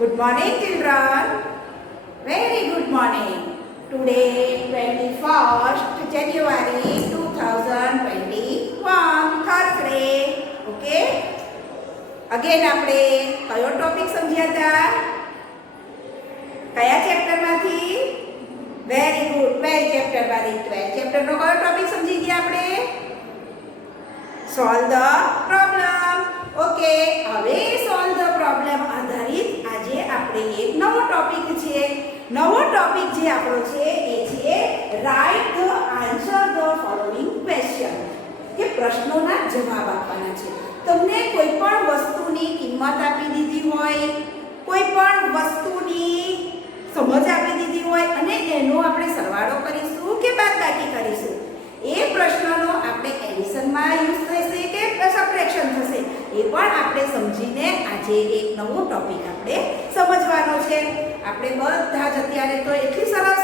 Good morning, children. Very good morning. Today, 21st January 2021, Thursday. Okay? Again, આપણે કયો topic સમજ્યા હતા? કયા ચેપ્ટરમાંથી? Very good. 12 ચેપ્ટરમાંથી 12 ચેપ્ટરનો કયો ટોપિક સમજી ગયા આપણે? Solve the problem. ઓકે, હવે સોલ્વ ધ પ્રોબ્લેમ આધારિત આજે આપણે એક નવો ટોપિક છે. નવો ટોપિક જે આપણો છે એ છે write the answer the following question. કે પ્રશ્નોના જવાબ આપવાના છે. તમને કોઈ પણ વસ્તુની કિંમત આપી દીધી હોય, કોઈ પણ વસ્તુની સમજ આપી દીધી હોય અને એનો આપણે સરવાળો કરીશું કે બાદબાકી કરીશું. એ પ્રશ્નનો આપણે એડિશનમાં યુઝ થશે કે સબટ્રેક્શન થશે એ પણ આપણે સમજીને આજે એક નવો ટોપિક આપણે સમજવાનો છે. આપણે બધા જ અત્યારે તો એટલી સરસ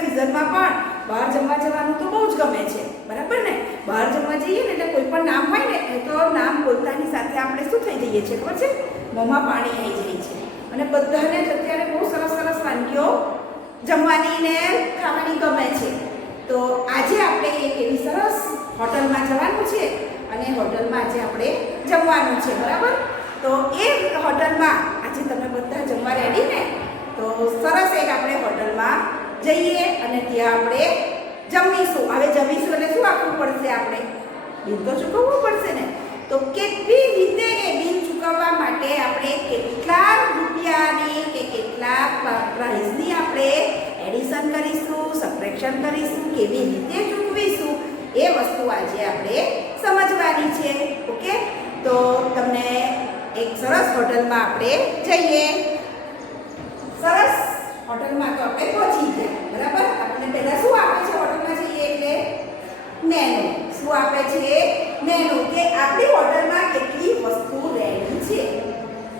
સિઝનમાં પણ બહાર જમવા જવાનું તો બહુ જ ગમે છે, બરાબર ને? બહાર જમવા જઈએ ને એટલે કોઈ પણ નામ હોય ને એ તો નામ બોલતાની સાથે આપણે શું થઈ જઈએ છીએ ખબર છે? મોંમાં પાણી આવી જાય છે. અને બધાને જ અત્યારે બહુ સરસ સરસ વાનગીઓ જમવાની ને ખાવાની ગમે છે. તો આજે આપણે એક એવી સરસ હોટલમાં જવાનું છે અને હોટલમાં આજે આપણે જમવાનું છે, બરાબર? તો એ હોટલમાં આજે તમે બધા જમવા રેડી ને? તો સરસ એક આપણે હોટલમાં જઈએ અને ત્યાં આપણે જમીશું. હવે જમીશું એટલે શું આપવું પડશે? આપણે બિલ તો ચૂકવવું પડશે ને. તો કેટલી રીતે એ બિલ ચૂકવવા માટે આપણે કેટલા રૂપિયાની કે કેટલા પ્રાઇસની આપણે એડિશન કરીશું, સબટ્રેક્શન કરીશું, કેવી રીતે ચૂકવીશું એ વસ્તુ આજે આપણે સમજવાની છે. ઓકે, તો તમને એક સરસ હોટલમાં આપણે જઈએ. સરસ હોટલમાં તો આપણે પહોંચી ગયા, બરાબર? આપણને પહેલા શું આપે છે હોટલમાં જઈએ એટલે? મેનુ. શું આપે છે? મેનુ. કે આપણી હોટલમાં કેટલી વસ્તુ રેડી છે,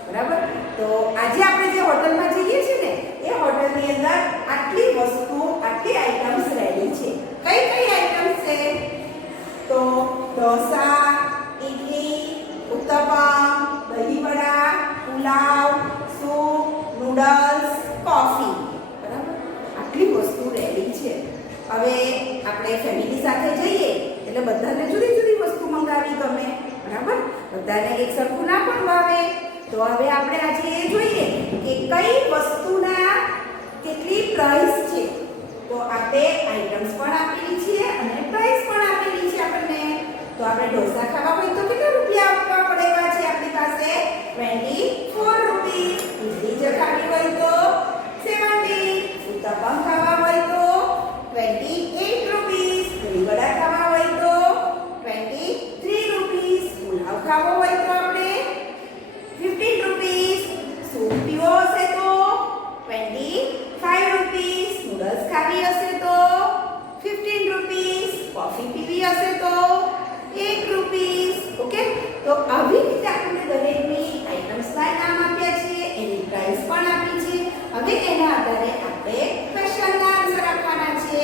બરાબર? તો આજે આપણે જે હોટલમાં જઈએ છીએ ને એ હોટલની અંદર આટલી વસ્તુ, આટલી આઇટમ્સ રેડી છે. કઈ કઈ આઇટમ્સ છે? તો ઢોસા, ઇડલી, ઉત્તપમ, દહીંવડા, પુલાવ, સૂપ, નૂડલ્સ, કોફી, બરાબર? આટલી વસ્તુ રેડી છે. હવે આપણે ફેમિલી સાથે જઈએ એટલે બધાને જુદી જુદી વસ્તુ મંગાવી ગમે, બરાબર? બધાને એક સરખું ના પણ ભાવે. તો હવે આપણે આજે એ જોઈએ કે કઈ વસ્તુના કેટલી પ્રાઇસ છે. તો આપણે આઇટમ્સ પણ આપેલી છે અને પ્રાઇસ પણ આપેલી છે આપણને. તો આપણે ઢોસા ખાવા હોય તો કેટલા રૂપિયા આપવા પડેવા છે આપણી પાસે? 24 રૂપીસ. ઇડલી જો ખાવી હોય તો 70. ઉત્તપમ ખાવા હોય તો 28 રૂપીસ. દહીંવડા ખાવા હોય તો 23 રૂપીસ. પુલાવ ખાવો હોય તો આપણે 15 રૂપીસ. સૂપ પીવો હશે તો 25 રૂપીસ. નૂડલ્સ ખાવી હશે તો 15 રૂપીસ. કોફી પીવી હશે તો 1 રૂપીસ. ઓકે, તો આવી રીતે આપણે દરેકની આઇટમ્સના નામ આપ્યા છે, એની પ્રાઇસ પણ આપી છે. હવે એના આધારે આપણે ક્વેશ્ચનના આન્સર આપવાના છે.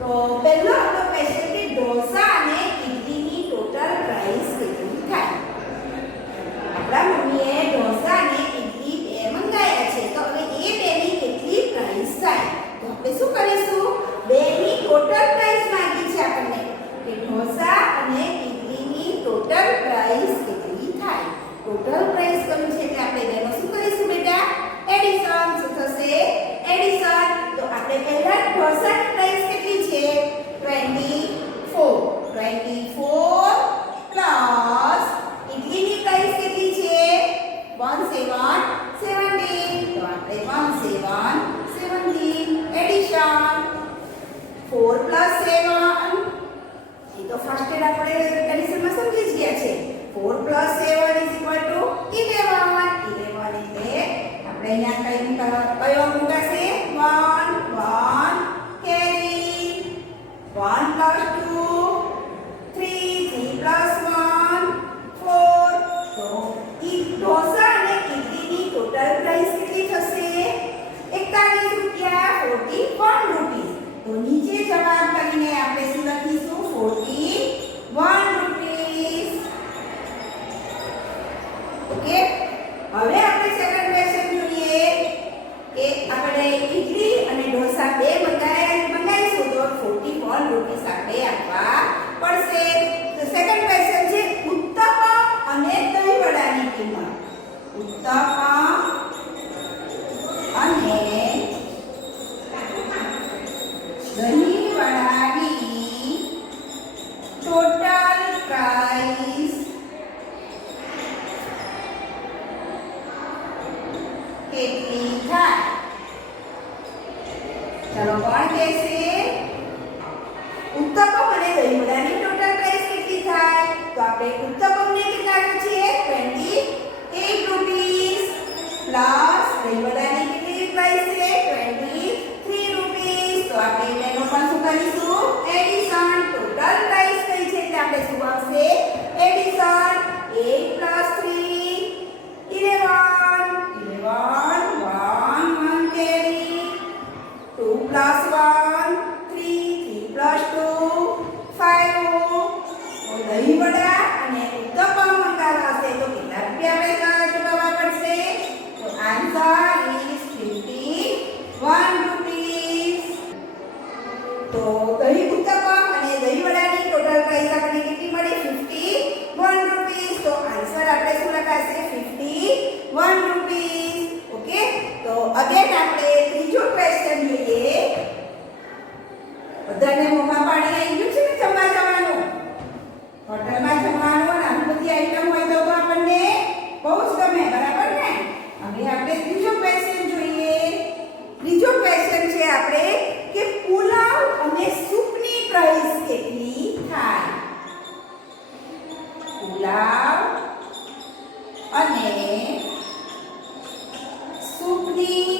તો પહેલો આપણો ક્વેશ્ચન કે ઢોસા અને ઇડલીની ટોટલ પ્રાઇસ કેટલી થાય? આપણા મમ્મીએ ઢોસા અને ઇડલી બે મંગાયા છે. તો હવે એ બેની કેટલી પ્રાઇસ થાય? તો આપણે શું કરીશું? બેની ટોટલ પ્રાઇસ માંગી છે આપણને કે ઢોસા અને ઇડલીની ટોટલ પ્રાઇસ કેટલી થાય? ટોટલ પ્રાઇસ કયું છે એટલે આપણે બેનો શું કરીશું બેટા? એડિશન. શું થશે? એડિશન. તો આપણે પહેલા ઢોસાની પ્રાઇસ કેટલી છે? 24 પ્લસ ઇડલીની પ્રાઇસ કેટલી છે? 1717. તો આપણે 1717 એડિશન. 4 પ્લસ 7 એ તો ફર્સ્ટ એડ આપણે એડિશનમાં સમજી જ ગયા છે. 4 પ્લસ 7 ઇઝ ઇક્વલ ટુ 11. 11 એટલે આપણે અહીંયા કયો મુકાશે? 1 1 કેરી. 1 પ્લસ 2 3 3 પ્લસ 1 4. તો ઢોસા અને ઇડલીની ટોટલ પ્રાઇસ કેટલી થશે? 41 રૂપિયા. 41 રૂપીસ. તો નીચે જવાબ કરીને આપણે શું લખીશું? 41 રૂપીસ. ઓકે, હવે આપણે સેકન્ડ ક્વેશ્ચન જોઈએ. કેટલી થાય? ચલો કોણ કહેશે? ઉત્તપમ અને દહીંવડાની ટોટલ પ્રાઇસ કેટલી થાય? તો આપણે ઉત્તપમને કેટલા છે? 28 રૂપીસ પ્લસ દહીંવડાની કેટલી પ્રાઇસ છે? 23 રૂપીસ. તો આપણે બેનો પણ શું કરીશું? એડિશન. ટોટલ પ્રાઇસ કઈ છે એટલે આપણે શું આવશે? Addition. 8 plus 3 11 1 carry 2 plus 1 3 plus 2 5. તો દહીંવડા અને ઉત્તપમ મંગાવવા હશે તો કેટલા રૂપિયા આપણે ચૂકવવા પડશે? તો આન્સર ઇઝ 51 રૂપીસ. તો દહીં ઉત્તપમ અને દહીંવડાની ટોટલ પ્રાઇસ આપણે કેટલી મળી? 51 રૂપીસ. તો આન્સર આપણે શું લખાશે? 51 રૂપીસ. ઓકે. તો અગેન આપણે ત્રીજો ક્વેશ્ચન જોઈએ. બધાને મોંમાં પાણી આવી ગયું છે ને જમવા જવાનું? હોટલમાં જમવાનું અને આવી બધી આઈટમ હોય તો આપણને બહુ જ ગમે, બરાબર ને? હવે આપણે ત્રીજો ક્વેશ્ચન જોઈએ. ત્રીજો ક્વેશ્ચન છે આપણે કે પુલાવ અને સૂપની પ્રાઇસ કેટલી થાય? પુલાવ અને સૂપની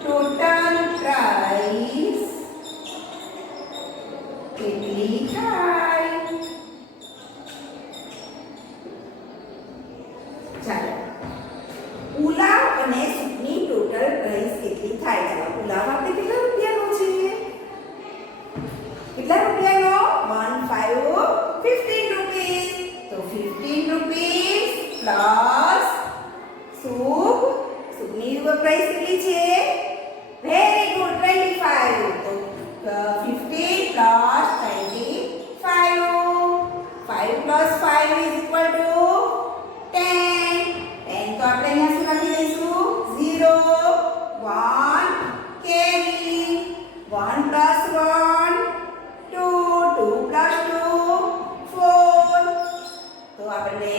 ટોટલ પ્રાઇસ કેટલી થાય? ચાલો પુલાવ અને સૂપની ટોટલ પ્રાઇસ કેટલી થાય? ચાલો પુલાવ આપણે કેટલા રૂપિયાનો છે? કેટલા રૂપિયાનો? 15 રૂપીસ. તો 15 રૂપીસ પ્લસ સૂપ. સૂપની પ્રાઇસ કેટલી છે? Very good, 25. તો 15 plus 25. 5 plus 5 is equal to 10. 10 તો આપણે અહીંયા શું લખી દઈશું? 0 1 carry 1 plus 1 2 plus 2 4. તો આપણે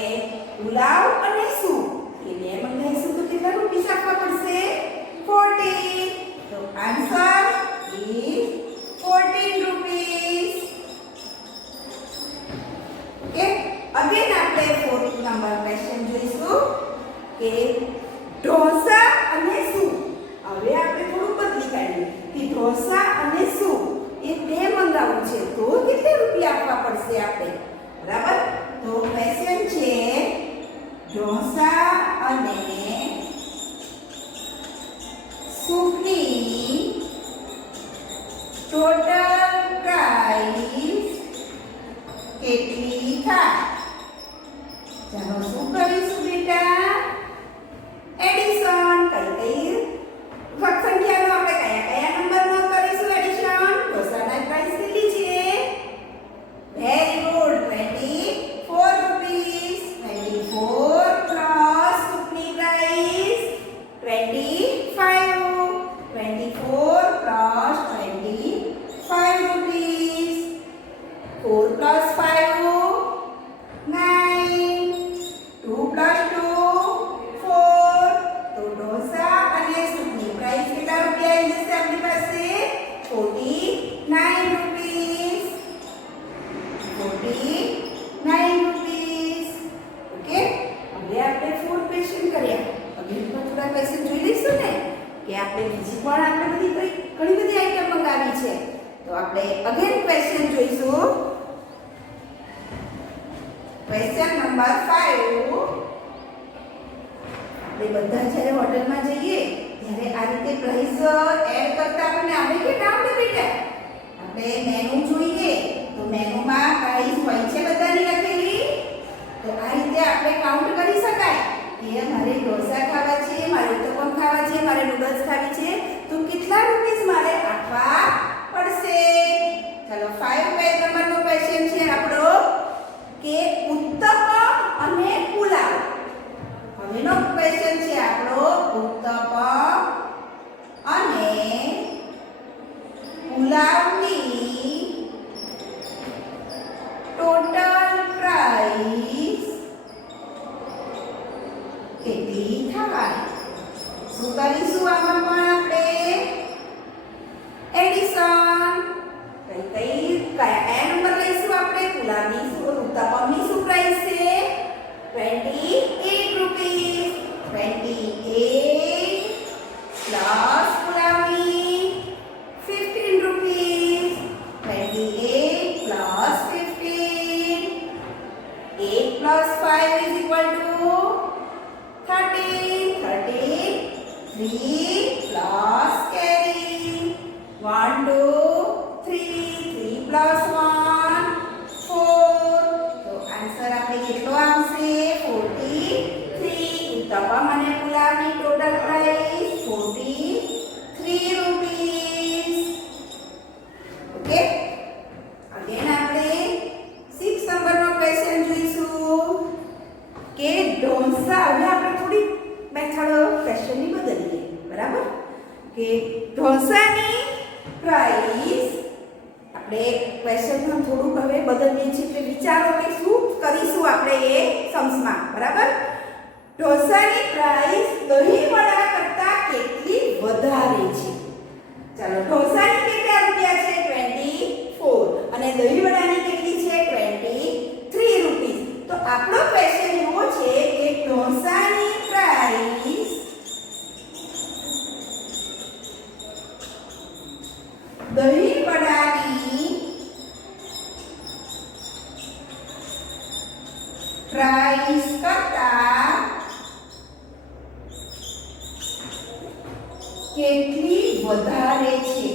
પુલાવ અને સૂપ એ બે મંગાઈશું તો કેટલા રૂપિયા આપવા પડશે? 40. તો answer is 14 rupees. Okay. Again આપણે 4th નંબર ક્વેશ્ચન જોઈશું કે ઢોસા અને સૂપ. હવે આપણે થોડું બદલી કાઢીએ કે ઢોસા અને સૂપ એ બે મંગાવવું છે તો કેટલા રૂપિયા આપવા પડશે આપણે? બરાબર. તો ક્વેશ્ચન છે ઢોસા અને સૂપની ટોટલ પ્રાઇસ કેટલી થાય? ચાલો શું કરીશું બેટા? એડિશન. કઈ સંખ્યાનો આપણે કયા નંબરનો કરીશું એડિશન? ઢોસાના પ્રાઇસ કેટલી છે? Very good, 24 rupees. 24 પ્લસ સૂપની price 25. 24 plus 25 rupees. 4 plus 5 9. 2 plus 2 4. તો ઢોસા અને સૂપની પ્રાઇસ કેટલા રૂપિયા આવી જશે આપણી પાસે? 49 રૂપીસ. 49 રૂપીસ. ઓકે. હવે આપણે 4 ક્વેશ્ચન કર્યા. હવે થોડા ક્વેશ્ચન જોઈ લઈશું ને કે આપણે બીજી પણ આપણે ઘણી બધી આઈટમ મંગાવી છે. તો આપણે અગેન ક્વેશ્ચન જોઈશું. Question number 5. આપણે બધા જ્યારે હોટલમાં જઈએ ત્યારે આ રીતે પ્રાઇસ એડ કરતા આપણને આવડે કે ના આવડે બેટા? આપણે મેનુ જોઈએ તો મેનુમાં પ્રાઇસ હોય છે બધાની લખેલી. તો આ રીતે આપણે કાઉન્ટ કરી શકાય કે મારે ઢોસા ખાવા છે, મારે ઉત્તપમ ખાવા છે, મારે નૂડલ્સ ખાવી છે તો કેટલા રૂપીસ મારે આપવા પડશે? ચાલો 5 પેજ નંબરનો ક્વેશ્ચન છે આપણો કે ઉત્તપમ અને પુલાવ. હવેનો ક્વેશ્ચન છે આપણો ઉત્તપમ અને પુલાવની ટોટલ પ્રાઇસ કેટલી કેટલી થવાની. શું કરીશું આમાં પણ આપણે એડિશન. કયા નંબર લઈશું આપણે? પુલાવની ઉત્તપમની શું પ્રાઇસ છે? 28 રૂપીસ. 28 પ્લસ પુલાવની 15 rupees. 28 plus 15. 8 plus 5 is equal to 13. 13. 3 plus carry 1 2 3. 3 plus 1 4. તો આન્સર આપણે કેટલો આવશે? 43. ઉત્તપમ અને પુલાવની total price 43 rupees. Okay, again આપણે 6 નંબરનો ક્વેશ્ચન જોઈશું કે ઢોસા. હવે આપણે થોડી મેથડ ક્વેશ્ચનની બદલીએ, બરાબર? કે ઢોસાની પ્રાઇસ આપણે ક્વેશ્ચનમાં થોડુંક હવે બદલીએ છીએ, એટલે વિચારો કે શું કરીશું આપણે એ સમ્સમાં, બરાબર? ઢોસાની પ્રાઇસ દહીં વડા કરતા કેટલી વધારે છે? ચાલો, ઢોસાની કેટલા રૂપિયા છે? 24. અને દહીં વડાની કેટલી છે? 23 રૂપીસ. તો આપણો ક્વેશ્ચન એવો છે કે ઢોસાની પ્રાઇસ દહીં વડાની પ્રાઇસ કરતા કેટલી વધારે છે?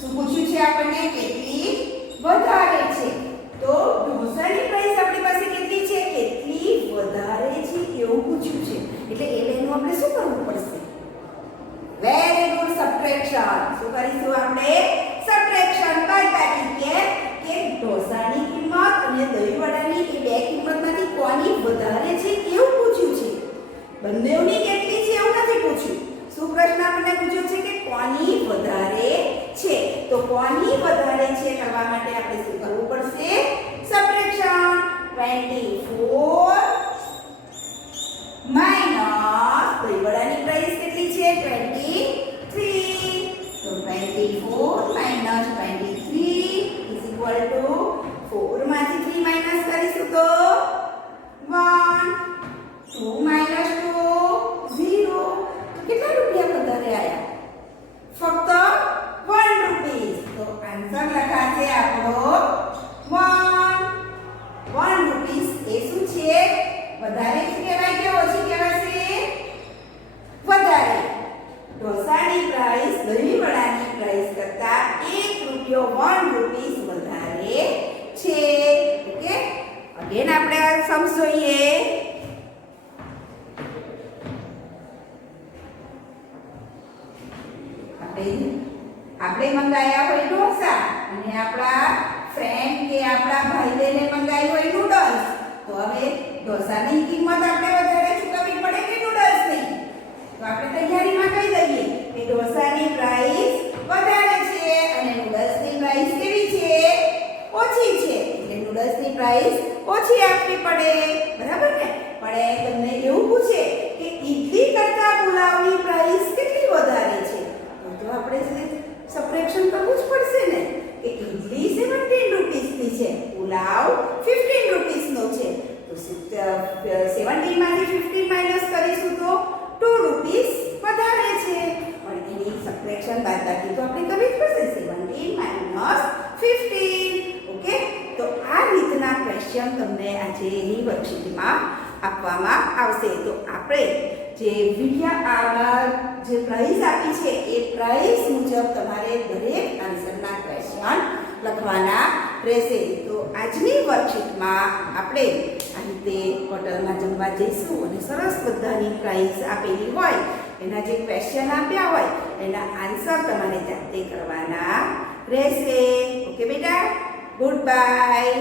શું પૂછ્યું છે આપણને? કેટલી વધારે છે. તો ઢોસાની પ્રાઇસ આપણી પાસે કેટલી છે? કેટલી વધારે છે એવું પૂછ્યું છે. એટલે એ બેનું આપણે શું કરવું પડશે? Very good, subtraction. શું કરીશું આપણે? સબટ્રેક્શન, બાદબાકી. કે ઢોસાની કિંમત અને દહીં વડાની એ બે કિંમતમાંથી કોની વધારે છે એવું પૂછ્યું છે. બંનેની કેટલી છે એવું નથી પૂછ્યું. શું પ્રશ્ન આપણને પૂછ્યો છે કે કોની વધારે છે? તો કોની વધારે છે કરવા માટે આપણે શું કરવું પડશે? સબટ્રેક્શન. 24 માઈનસ દહીં વડાની પ્રાઇસ કેટલી છે? 23. તો 24 માઈનસ 23 ઇઝ ઇક્વલ ટુ 4 માંથી 3 માઈનસ કરીશું તો 1. 2 માઈનસ 2 0. તો કેટલા રૂપિયા વધારે આવ્યા? ફક્ત 1 રૂપીસ. તો આન્સર લખાશે આપણો 1 રૂપીસ. એ શું છે? વધારે છે કહેવાય કે ઓછી કહેવાશે? વધારે. ઢોસાની પ્રાઇસ દહીં વડાની પ્રાઇસ કરતા 1 રૂપિયો 1 રૂપીસ વધારે છે. ઓકે, અગેન આપણે આ સમ્સ જોઈએ. આપણે મંગાયા હોય ઢોસા અને આપણા ફ્રેન્ડ કે આપણા ભાઈ બહેને મંગાવી હોય નૂડલ્સ. તો હવે ઢોસાની કિંમત આપણે વધારે ચૂકવવી પડે કે નૂડલ્સની? તો આપણે તૈયારીમાં કહી દઈએ કે ઢોસાની પ્રાઇસ વધારે છે અને નૂડલ્સની પ્રાઇસ કેવી છે? ઓછી છે. એટલે નૂડલ્સની પ્રાઇસ ઓછી આપવી પડે, બરાબર ને? પણ તમને એવું પૂછે કે ઈડલી કરતા પુલાવની પ્રાઇસ કેટલી વધારે છે? તો આપણે સબટ્રેક્શન કરવું જ પડશે ને. કે ઈડલી 17 રૂપીસની છે, પુલાવ 15 રૂપીસનો છે. તો 17 માંથી 15 માઈનસ કરીશું તો 2 રૂપીસ વધારે છે. પણ એની સબટ્રેક્શન બાદબાકી તો આપણે કરવી જ પડશે. 17 માઈનસ 15. ઓકે, તો આ રીતના ક્વેશ્ચન તમને આજે એની વર્કશીટમાં આપવામાં આવશે. તો આપણે જે વિડિયા જે પ્રાઇસ આપી છે એ પ્રાઇસ મુજબ તમારે દરેક આન્સરના ક્વેશ્ચન લખવાના રહેશે. તો આજની વર્કશીટમાં આપણે આ રીતે હોટલમાં જમવા જઈશું અને સરસ બધાની પ્રાઇસ આપેલી હોય, એના જે ક્વેશ્ચન આપ્યા હોય એના આન્સર તમારે જાતે કરવાના રહેશે. ઓકે બેટા, ગુડ બાય.